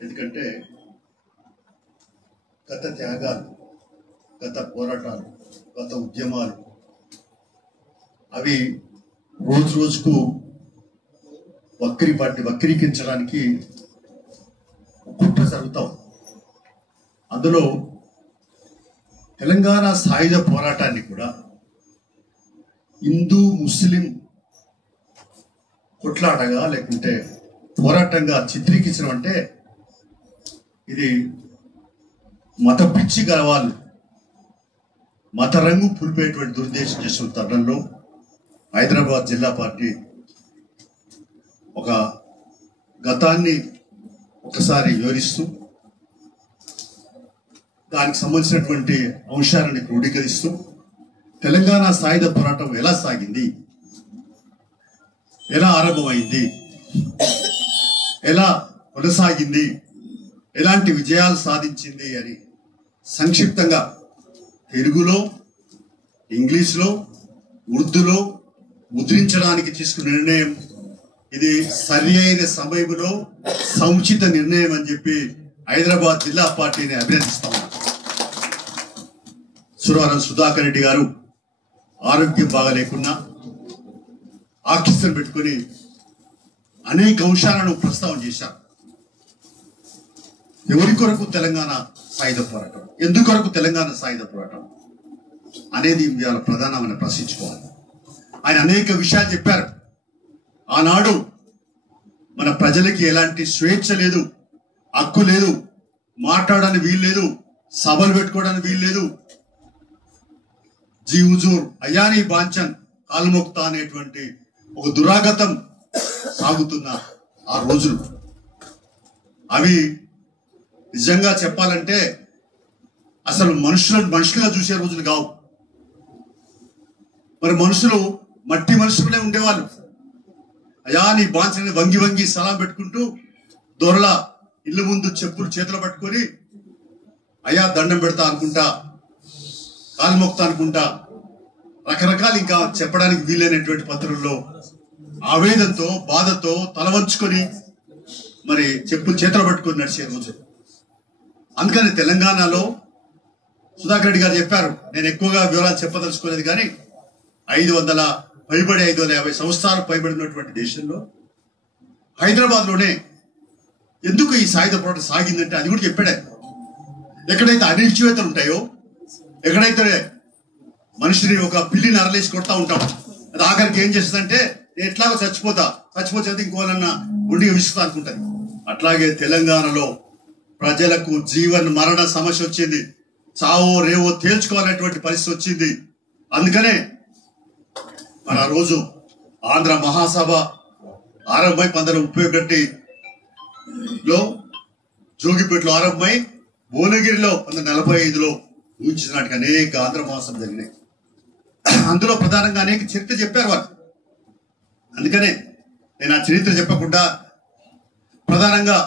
ఎందుకంటే గత త్యాగాలు, గత పోరాటాలు, గత ఉద్యమాలు అవి రోజు రోజుకు వక్రీకరించడానికి కుట్ర జరుగుతాం. అందులో తెలంగాణ సాయుధ పోరాటాన్ని కూడా హిందూ ముస్లిం కొట్లాటగా లేకుంటే పోరాటంగా చిత్రీకరించడం అంటే ఇది మత పిచ్చి గలవాళ్ళు మత రంగు పులిపేటువంటి దురుద్దేశం చేస్తున్న తరుణంలో హైదరాబాద్ జిల్లా పార్టీ ఒక గతాన్ని ఒకసారి వివరిస్తూ దానికి సంబంధించినటువంటి అంశాలను క్రోడీకరిస్తూ తెలంగాణ సాయుధ పోరాటం ఎలా సాగింది, ఎలా ఆరంభమైంది, ఎలా కొనసాగింది, ఎలాంటి విజయాలు సాధించింది అని సంక్షిప్తంగా తెలుగులో, ఇంగ్లీష్లో, ఉర్దూలో ముద్రించడానికి తీసుకున్న నిర్ణయం ఇది సరి అయిన సమయంలో సముచిత నిర్ణయం అని చెప్పి హైదరాబాద్ జిల్లా పార్టీని అభినందిస్తాం. సురవరం సుధాకర్ రెడ్డి గారు ఆరోగ్యం బాగా లేకున్నా ఆక్సిజన్ పెట్టుకుని అనేక అంశాలను ప్రస్తావన చేశారు. ఎవరి కొరకు తెలంగాణ సాయుధ పోరాటం, ఎందుకొరకు తెలంగాణ సాయుధ పోరాటం అనేది ఇవాళ ప్రధానమైన ప్రశ్నించుకోవాలి. ఆయన అనేక విషయాలు చెప్పారు. ఆనాడు మన ప్రజలకి ఎలాంటి స్వేచ్ఛ లేదు, హక్కు లేదు, మాట్లాడడానికి వీలు లేదు, సభలు పెట్టుకోవడానికి వీలు లేదు. జీ హుజూర్ అయానీ బాంచన్ కాల్ముక్త అనేటువంటి ఒక దురాగతం సాగుతున్న ఆ రోజులు అవి నిజంగా చెప్పాలంటే అసలు మనుషులుగా చూసే రోజులు కావు. మరి మనుషులు మట్టి మనుషులనే ఉండేవాళ్ళు. అయా నీ బాంచని వంగి వంగి సలాం పెట్టుకుంటూ దొరల ఇల్లు ముందు చెప్పులు చేతులు పట్టుకొని అయ్యా దండం పెడతా అనుకుంటా, కాల్మొక్తా అనుకుంటా, రకరకాలు ఇంకా చెప్పడానికి వీలైనటువంటి పత్రుల్లో ఆవేదనతో బాధతో తలవంచుకొని మరి చెప్పులు చేతులు పట్టుకొని నడిచే రోజు. అందుకని తెలంగాణలో సుధాకర్ రెడ్డి గారు చెప్పారు, నేను ఎక్కువగా వివరాలు చెప్పదలుచుకోలేదు కానీ 550 సంవత్సరాలు పైబడినటువంటి దేశంలో హైదరాబాద్ లోనే ఎందుకు ఈ సాయుధ పోరాటం సాగిందంటే అది కూడా చెప్పాడు. ఎక్కడైతే అనిశ్చితలు ఉంటాయో, ఎక్కడైతే మనిషిని ఒక పిల్లిని అరలేసి కొడతా ఉంటాం, అది ఆఖరికి ఏం చేస్తుందంటే నేను ఎట్లాగో చచ్చిపోతే ఇంకోనన్నా గుండిగా విసుకుతా అనుకుంటుంది. అట్లాగే తెలంగాణలో ప్రజలకు జీవన్ మరణ సమస్య వచ్చింది, చావో రేవో తేల్చుకోవాలనేటువంటి పరిస్థితి వచ్చింది. అందుకనే మన ఆ రోజు ఆంధ్ర మహాసభ ఆరంభమై 1931లో జోగిపేటలో ఆరంభమై భువనగిరిలో 1945లో ఊహించినాటికి అనేక ఆంధ్ర మహాసభ జరిగినాయి. అందులో ప్రధానంగా అనేక చరిత్ర చెప్పారు వాళ్ళు. అందుకనే నేను ఆ చరిత్ర చెప్పకుండా ప్రధానంగా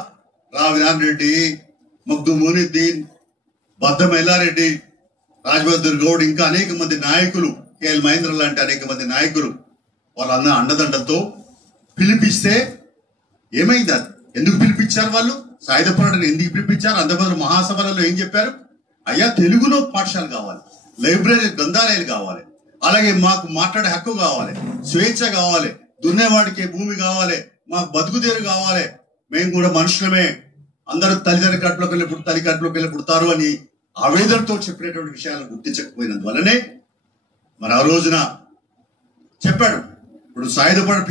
రావినారాయణ రెడ్డి, మగ్దు మోనిద్దీన్, బద్దం ఎల్లారెడ్డి, రాజబహదూర్ గౌడ్ ఇంకా అనేక మంది నాయకులు, కేఎల్ మహేంద్ర లాంటి అనేక మంది నాయకులు వాళ్ళ అండదండలతో పిలిపిస్తే ఏమైంది? అది ఎందుకు పిలిపించారు? వాళ్ళు సాయుధ పోరాటాన్ని ఎందుకు పిలిపించారు? అంతమంది మహాసభలలో ఏం చెప్పారు? అయ్యా తెలుగులో పాఠశాల కావాలి, లైబ్రరీ గ్రంథాలయాలు కావాలి, అలాగే మాకు మాట్లాడే హక్కు కావాలి, స్వేచ్ఛ కావాలి, దున్నేవాడికి భూమి కావాలి, మాకు బతుకుదేరు కావాలి, మేము కూడా మనుషులమే, అందరూ తల్లి కట్టులోకి వెళ్ళి పుడతారు అని ఆవేదనతో చెప్పినటువంటి విషయాలను గుర్తించకపోయినందువల్లనే మరి ఆ రోజున చెప్పాడు. ఇప్పుడు సాయుధ పోరాటం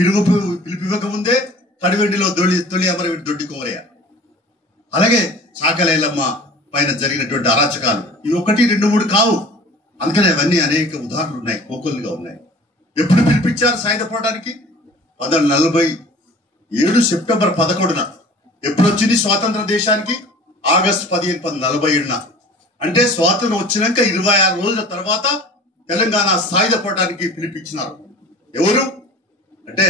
పిలిపివ్వక ముందే కడివెండిలో తొలి అమరవీటి దొడ్డి కోరయ్య, అలాగే చాకలేలమ్మ పైన జరిగినటువంటి అరాచకాలు ఇవి 1, 2, 3 కావు. అందుకనే అవన్నీ అనేక ఉదాహరణలు ఉన్నాయి, కోకొల్లుగా ఉన్నాయి. ఎప్పుడు పిలిపించారు సాయుధ పోరాటానికి? 1947 సెప్టెంబర్ 11న. ఎప్పుడు వచ్చింది స్వాతంత్ర దేశానికి? ఆగస్టు 15, 1947న. అంటే స్వాతంత్రం వచ్చినాక 26 రోజుల తర్వాత తెలంగాణ సాయుధ పోరాటానికి పిలిపించినారు. ఎవరు అంటే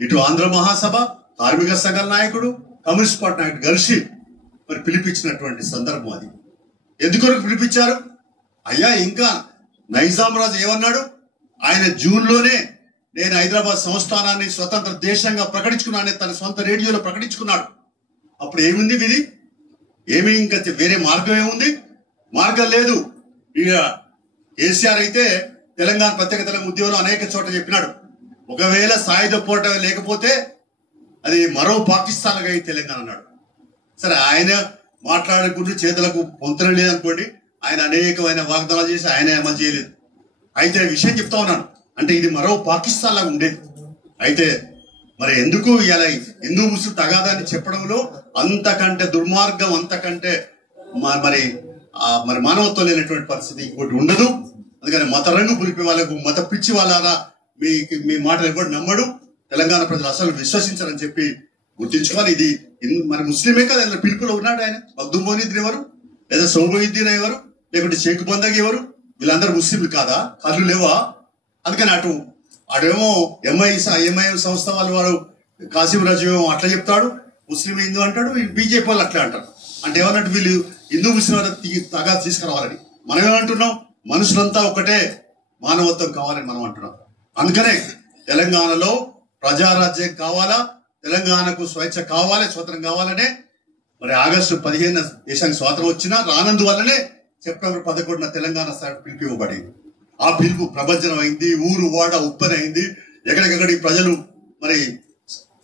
ఇటు ఆంధ్ర మహాసభ, కార్మిక సంఘాల నాయకుడు, కమ్యూనిస్ట్ పార్టీ నాయకుడు కలిసి మరి పిలిపించినటువంటి సందర్భం అది. ఎందుకొరకు పిలిపించారు? అయ్యా ఇంకా నైజాం రాజు ఏమన్నాడు? ఆయన జూన్లోనే నేను హైదరాబాద్ సంస్థానాన్ని స్వతంత్ర దేశంగా ప్రకటించుకున్నానని తన సొంత రేడియోలో ప్రకటించుకున్నాడు. అప్పుడు ఏముంది విధి? ఏమి ఇంకా వేరే మార్గం ఏముంది? మార్గం లేదు. ఇక కేసీఆర్ అయితే తెలంగాణ ప్రత్యేక తెలంగాణ ఉద్యమంలో అనేక చోట్ల చెప్పినాడు, ఒకవేళ సాయుధ పోరాటం లేకపోతే అది మరో పాకిస్తాన్ గా తెలంగాణ అన్నాడు. సరే, ఆయన మాట్లాడుకుంటూ చేతులకు పొంతన లేదనుకోండి, ఆయన అనేకమైన వాగ్దానాలు చేసి ఆయన అమలు చేయలేదు. అయితే విషయం చెప్తా ఉన్నాను, అంటే ఇది మరో పాకిస్తాన్ లాగా ఉండేది. అయితే మరి ఎందుకు ఇలా హిందూ ముస్లిం తగాదాన్ని చెప్పడంలో అంతకంటే దుర్మార్గం, అంతకంటే మరి మానవత్వం లేనటువంటి పరిస్థితి ఇంకోటి ఉండదు. అందుకని మత రంగు పులిపే వాళ్ళకు, మత పిచ్చి వాళ్ళ మీ మాటలు కూడా నమ్మడు. తెలంగాణ ప్రజలు అసలు విశ్వసించారని చెప్పి గుర్తించుకోవాలి. ఇది మరి ముస్లిమే కదా, ఇలా పిలుపులో ఉన్నాడు ఆయన. మగ్దుమ్ మొయినుద్దీన్ ఎవరు, లేదా సోబుద్దీన్ ఎవరు, లేకుంటే షేక్ బందగ్ ఎవరు? వీళ్ళందరూ ముస్లింలు కాదా? కళ్ళు లేవా? అందుకని అటేమో ఎంఐఎం సంస్థ వారు కాసిం రాజు ఏమో అట్లా చెప్తాడు, ముస్లిం హిందూ అంటాడు, బీజేపీ వాళ్ళు అట్లా అంటారు. అంటే ఏమన్నట్టు వీళ్ళు హిందూ ముస్లిం తగా తీసుకురావాలని. మనం ఏమంటున్నాం? మనుషులంతా ఒకటే, మానవత్వం కావాలని మనం అంటున్నాం. అందుకనే తెలంగాణలో ప్రజారాజ్యం కావాలా, తెలంగాణకు స్వేచ్ఛ కావాలి, స్వతంత్రం కావాలనే మరి ఆగస్టు 15 దేశానికి స్వాతంత్రం వచ్చినా రానందువల్లనే సెప్టెంబర్ 11 తెలంగాణ పిలుపు ఇవ్వబడింది. ఆ పిలుపు ప్రభంజనం అయింది, ఊరు వాడ ఉప్పనైంది. ఎక్కడికెక్కడి ప్రజలు మరి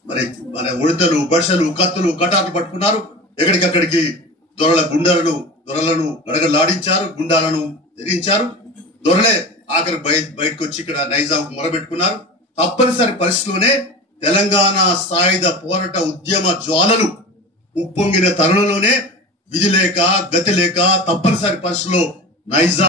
మరి మన ఉడతలు, బషలు, కత్తులు, కటార్లు పట్టుకున్నారు. ఎక్కడికక్కడికి దొరలను గడగలాడించారు, గుండాలను ధరించారు. దొరలే ఆఖరి బయటకు వచ్చి ఇక్కడ నైజాంకు మొరబెట్టుకున్నారు. తప్పనిసరి పరిస్థితిలోనే తెలంగాణ సాయుధ పోరాట ఉద్యమ జ్వాలలు ఉప్పొంగిన తరుణంలోనే విధి లేక, గతి లేక, తప్పనిసరి పరిస్థితుల్లో నైజాం